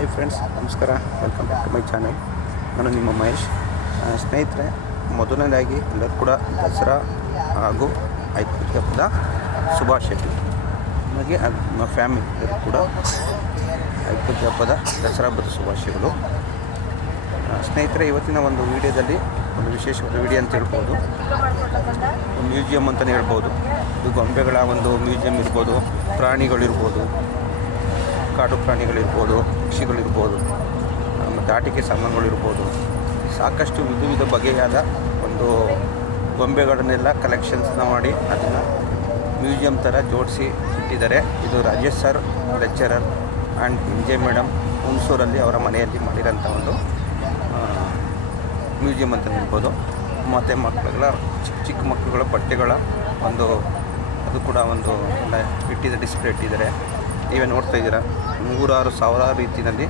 Hi friends, ನಮಸ್ಕಾರ. Welcome back to my channel. ನಾನು ನಿಮ್ಮ ಮಹೇಶ್. ಸ್ನೇಹಿತರೆ, ಮೊದಲನೇದಾಗಿ ಎಲ್ಲರೂ ಕೂಡ ದಸರಾ ಹಾಗೂ ಐಕ್ಯತೆ ಹಬ್ಬದ ಶುಭಾಶಯಗಳು. ನಮಗೆ ನಮ್ಮ ಫ್ಯಾಮಿಲಿ ಎಲ್ಲರೂ ಕೂಡ ಐಕ್ಯತೆ ಹಬ್ಬದ ದಸರಾ ಹಬ್ಬದ ಶುಭಾಶಯಗಳು. ಸ್ನೇಹಿತರೆ, ಇವತ್ತಿನ ಒಂದು ವಿಡಿಯೋದಲ್ಲಿ ಒಂದು ವಿಶೇಷವಾದ ವಿಡಿಯೋ ಅಂತ ಹೇಳ್ಬೋದು. ಒಂದು ಮ್ಯೂಸಿಯಂ ಅಂತಲೇ ಹೇಳ್ಬೋದು. ಇದು ಗೊಂಬೆಗಳ ಒಂದು ಮ್ಯೂಸಿಯಂ ಇರ್ಬೋದು, ಪ್ರಾಣಿಗಳಿರ್ಬೋದು, ಕಾಡು ಪ್ರಾಣಿಗಳಿರ್ಬೋದು, ಪಕ್ಷಿಗಳಿರ್ಬೋದು, ಮತ್ತು ಆಟಿಕೆ ಸಾಮಾನುಗಳಿರ್ಬೋದು. ಸಾಕಷ್ಟು ವಿಧ ಬಗೆಯಾದ ಒಂದು ಗೊಂಬೆಗಳನ್ನೆಲ್ಲ ಕಲೆಕ್ಷನ್ಸ್ನ ಮಾಡಿ ಅದನ್ನು ಮ್ಯೂಸಿಯಂ ಥರ ಜೋಡಿಸಿ ಇಟ್ಟಿದ್ದಾರೆ. ಇದು Rajesh sir, lecturer and Vijay madam ಹುಣಸೂರಲ್ಲಿ ಅವರ ಮನೆಯಲ್ಲಿ ಮಾಡಿರೋಂಥ ಒಂದು ಮ್ಯೂಸಿಯಂ ಅಂತ ಹೇಳ್ಬೋದು. ಮತ್ತು ಮಕ್ಕಳುಗಳ ಚಿಕ್ಕ ಮಕ್ಕಳುಗಳ ಬಟ್ಟೆಗಳ ಒಂದು ಅದು ಕೂಡ ಒಂದು ಎಲ್ಲ ಡಿಸ್ಪ್ಲೇ ಇಟ್ಟಿದ್ದಾರೆ. ನೀವೇ ನೋಡ್ತಾ ಇದ್ದೀರಾ, 100,000 ರೀತಿಯಲ್ಲಿ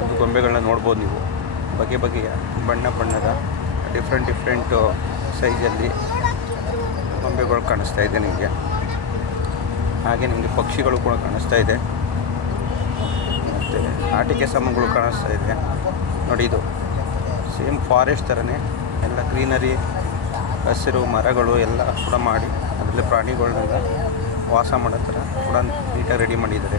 ಒಂದು ಗೊಂಬೆಗಳನ್ನ ನೋಡ್ಬೋದು ನೀವು. ಬಗೆಯ ಬಣ್ಣದ ಡಿಫ್ರೆಂಟ್ ಸೈಜಲ್ಲಿ ಗೊಂಬೆಗಳು ಕಾಣಿಸ್ತಾ ಇದೆ ನಿಮಗೆ. ಹಾಗೆ ನಿಮಗೆ ಪಕ್ಷಿಗಳು ಕೂಡ ಕಾಣಿಸ್ತಾ ಇದೆ, ಮತ್ತು ಆಟಿಕೆ ಸಾಮಾನುಗಳು ಕಾಣಿಸ್ತಾ ಇದೆ. ನೋಡಿ, ಇದು ಸೇಮ್ ಫಾರೆಸ್ಟ್ ಥರನೇ ಎಲ್ಲ ಗ್ರೀನರಿ, ಹಸಿರು ಮರಗಳು ಎಲ್ಲ ಕೂಡ ಮಾಡಿ ಅದರಲ್ಲಿ ಪ್ರಾಣಿಗಳನ್ನೆಲ್ಲ ವಾಸ ಮಾಡೋ ಥರ ಕೂಡ ನೀಟಾಗಿ ರೆಡಿ ಮಾಡಿದ್ದಾರೆ.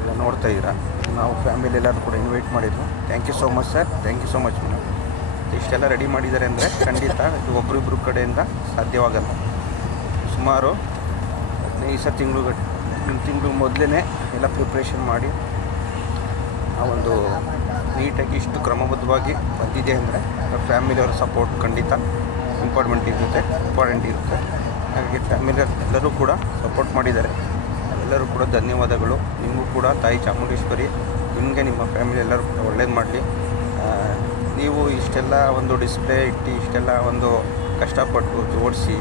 ಎಲ್ಲ ನೋಡ್ತಾ ಇದ್ದೀರಾ. ನಾವು ಫ್ಯಾಮಿಲಿ ಎಲ್ಲರೂ ಕೂಡ ಇನ್ವೈಟ್ ಮಾಡಿದ್ರು. Thank you so much sir, thank you so much madam. ಇಷ್ಟೆಲ್ಲ ರೆಡಿ ಮಾಡಿದ್ದಾರೆ ಅಂದರೆ ಖಂಡಿತ ಇದು ಒಬ್ಬರಿಬ್ಬರು ಕಡೆಯಿಂದ ಸಾಧ್ಯವಾಗಲ್ಲ. ಸುಮಾರು 15 ತಿಂಗಳು ಮೊದಲೇ ಎಲ್ಲ ಪ್ರಿಪ್ರೇಷನ್ ಮಾಡಿ ಆ ಒಂದು ನೀಟಾಗಿ ಇಷ್ಟು ಕ್ರಮಬದ್ಧವಾಗಿ ಬಂದಿದೆ ಅಂದರೆ ಫ್ಯಾಮಿಲಿಯವರ ಸಪೋರ್ಟ್ ಖಂಡಿತ ಇಂಪಾರ್ಟೆಂಟ್ ಇರುತ್ತೆ. ಹಾಗೆ ಫ್ಯಾಮಿಲಿ ಎಲ್ಲರೂ ಕೂಡ ಸಪೋರ್ಟ್ ಮಾಡಿದ್ದಾರೆ. ಎಲ್ಲರೂ ಕೂಡ ಧನ್ಯವಾದಗಳು. ನಿಮಗೂ ಕೂಡ ತಾಯಿ ಚಾಮುಂಡೇಶ್ವರಿ ನಿಮಗೆ ನಿಮ್ಮ ಫ್ಯಾಮಿಲಿ ಎಲ್ಲರೂ ಕೂಡ ಒಳ್ಳೇದು ಮಾಡಲಿ. ನೀವು ಇಷ್ಟೆಲ್ಲ ಒಂದು ಡಿಸ್ಪ್ಲೇ ಇಟ್ಟು ಇಷ್ಟೆಲ್ಲ ಒಂದು ಕಷ್ಟಪಟ್ಟು ಜೋಡಿಸಿ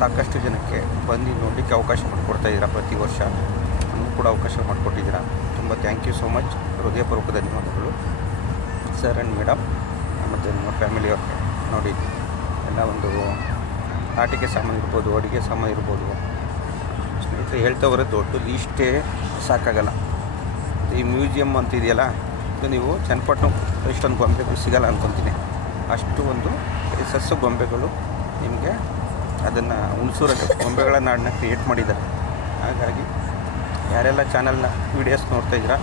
ಸಾಕಷ್ಟು ಜನಕ್ಕೆ ಬಂದು ನೋಡಲಿಕ್ಕೆ ಅವಕಾಶ ಮಾಡಿಕೊಡ್ತಾಯಿದ್ದೀರಾ. ಪ್ರತಿ ವರ್ಷ ನಮಗೂ ಕೂಡ ಅವಕಾಶ ಮಾಡಿಕೊಟ್ಟಿದ್ದೀರಾ. ತುಂಬ ಥ್ಯಾಂಕ್ ಯು ಸೋ ಮಚ್. ಹೃದಯಪೂರ್ವಕ ಧನ್ಯವಾದಗಳು ಸರ್ ಆ್ಯಂಡ್ ಮೇಡಮ್. ಮತ್ತು ನಿಮ್ಮ ಫ್ಯಾಮಿಲಿಯವ್ರಿಗೆ ನೋಡಿ, ಎಲ್ಲ ಒಂದು ಆಟಿಕೆ ಸಾಮಾನು ಇರ್ಬೋದು, ಅಡುಗೆ ಸಾಮಾನು ಇರ್ಬೋದು. ಸ್ನೇಹಿತರೆ, ಹೇಳ್ತವ್ರೆ ದೊಡ್ಡ ಲೀಸ್ಟೇ ಸಾಕಾಗಲ್ಲ. ಈ ಮ್ಯೂಸಿಯಂ ಅಂತ ಇದೆಯಲ್ಲ, ಇದು ನೀವು ಚನ್ನಪಟ್ಟಣ ಇಷ್ಟೊಂದು ಗೊಂಬೆಗಳು ಸಿಗೋಲ್ಲ ಅಂದ್ಕೊತೀನಿ. ಅಷ್ಟು ಒಂದು ಸಸ್ಯ ಗೊಂಬೆಗಳು ನಿಮಗೆ ಅದನ್ನು ಹುಣಸೂರಲ್ಲಿ ಗೊಂಬೆಗಳ ನಾಡನ್ನ ಕ್ರಿಯೇಟ್ ಮಾಡಿದ್ದಾರೆ. ಹಾಗಾಗಿ ಯಾರೆಲ್ಲ ಚಾನಲ್ನ ವೀಡಿಯೋಸ್ ನೋಡ್ತಾ ಇದ್ದೀರಾ,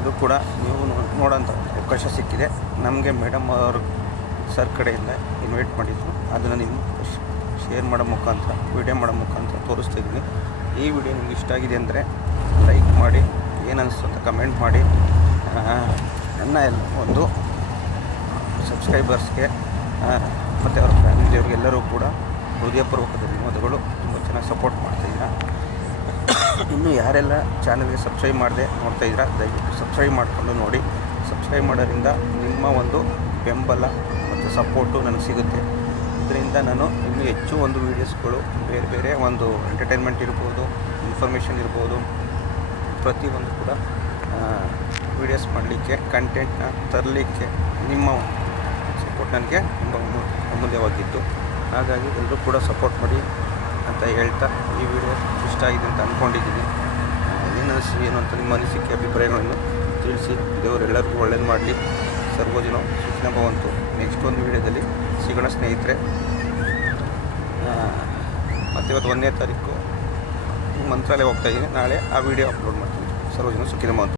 ಇದು ಕೂಡ ನೀವು ನೋಡೋಂಥ ಅವಕಾಶ ಸಿಕ್ಕಿದೆ. ನಮಗೆ ಮೇಡಮ್ ಅವರು ಸರ್ ಕಡೆಯಿಂದ ಇನ್ವೈಟ್ ಮಾಡಿದ್ರು. ಅದನ್ನು ನೀವು ಶೇರ್ ಮಾಡೋ ಮುಖಾಂತರ, ವಿಡಿಯೋ ಮಾಡೋ ಮುಖಾಂತರ ತೋರಿಸ್ತಾ ಇದ್ದೀನಿ. ಈ ವಿಡಿಯೋ ನಿಮ್ಗೆ ಇಷ್ಟ ಆಗಿದೆ ಅಂದರೆ ಲೈಕ್ ಮಾಡಿ, ಏನು ಅನಿಸ್ತು ಅಂತ ಕಮೆಂಟ್ ಮಾಡಿ. ನನ್ನ ಎಲ್ಲ ಒಂದು ಸಬ್ಸ್ಕ್ರೈಬರ್ಸ್ಗೆ ಮತ್ತು ಅವರ ಫ್ಯಾಮಿಲಿಯವ್ರಿಗೆಲ್ಲರೂ ಕೂಡ ಹೃದಯಪೂರ್ವಕ ಧನ್ಯವಾದಗಳು. ತುಂಬ ಚೆನ್ನಾಗಿ ಸಪೋರ್ಟ್ ಮಾಡ್ತಾಯಿದ್ದೀರಾ. ಇನ್ನೂ ಯಾರೆಲ್ಲ ಚಾನಲ್ಗೆ ಸಬ್ಸ್ಕ್ರೈಬ್ ಮಾಡದೆ ನೋಡ್ತಾಯಿದ್ದೀರಾ, ದಯವಿಟ್ಟು ಸಬ್ಸ್ಕ್ರೈಬ್ ಮಾಡಿಕೊಂಡು ನೋಡಿ. ಸಬ್ಸ್ಕ್ರೈಬ್ ಮಾಡೋದ್ರಿಂದ ನಿಮ್ಮ ಒಂದು ಬೆಂಬಲ ಮತ್ತು ಸಪೋರ್ಟು ನನಗೆ ಸಿಗುತ್ತೆ. ಇದರಿಂದ ನಾನು ಇನ್ನೂ ಹೆಚ್ಚು ಒಂದು ವೀಡಿಯೋಸ್ಗಳು ಬೇರೆ ಒಂದು ಎಂಟರ್ಟೈನ್ಮೆಂಟ್ ಇರ್ಬೋದು, ಇನ್ಫಾರ್ಮೇಷನ್ ಇರ್ಬೋದು, ಪ್ರತಿಯೊಂದು ಕೂಡ ವೀಡಿಯೋಸ್ ಮಾಡಲಿಕ್ಕೆ, ಕಂಟೆಂಟ್ನ ತರಲಿಕ್ಕೆ ನಿಮ್ಮ ಸಪೋರ್ಟ್ ನನಗೆ ತುಂಬ ಅಮೂಲ್ಯವಾಗಿತ್ತು. ಹಾಗಾಗಿ ಎಲ್ಲರೂ ಕೂಡ ಸಪೋರ್ಟ್ ಮಾಡಿ ಅಂತ ಹೇಳ್ತಾ, ಈ ವಿಡಿಯೋ ಇಷ್ಟ ಆಗಿದೆ ಅಂತ ಅಂದ್ಕೊಂಡಿದ್ದೀನಿ. ಏನು ಅಂತ ನಿಮ್ಮ ಅನಿಸಿಕೆ, ಅಭಿಪ್ರಾಯಗಳನ್ನು ತಿಳಿಸಿ. ದೇವರೆಲ್ಲರಿಗೂ ಒಳ್ಳೇದು ಮಾಡಲಿ. ಸರ್ವಜನ ಸುಖಿನೋ ಭವಂತು. ನೆಕ್ಸ್ಟ್ ಒಂದು ವಿಡಿಯೋದಲ್ಲಿ ಸಿಗೋಣ ಸ್ನೇಹಿತರೆ. ಮತ್ತು ಇವತ್ತು 1ನೇ ತಾರೀಕು ಮಂತ್ರಾಲಯ ಹೋಗ್ತಾಯಿದ್ದೀನಿ. ನಾಳೆ ಆ ವಿಡಿಯೋ ಅಪ್ಲೋಡ್ ಮಾಡ್ತೀನಿ. ಸರ್ವಜನ ಸುಖಿನೋ ಭವಂತು.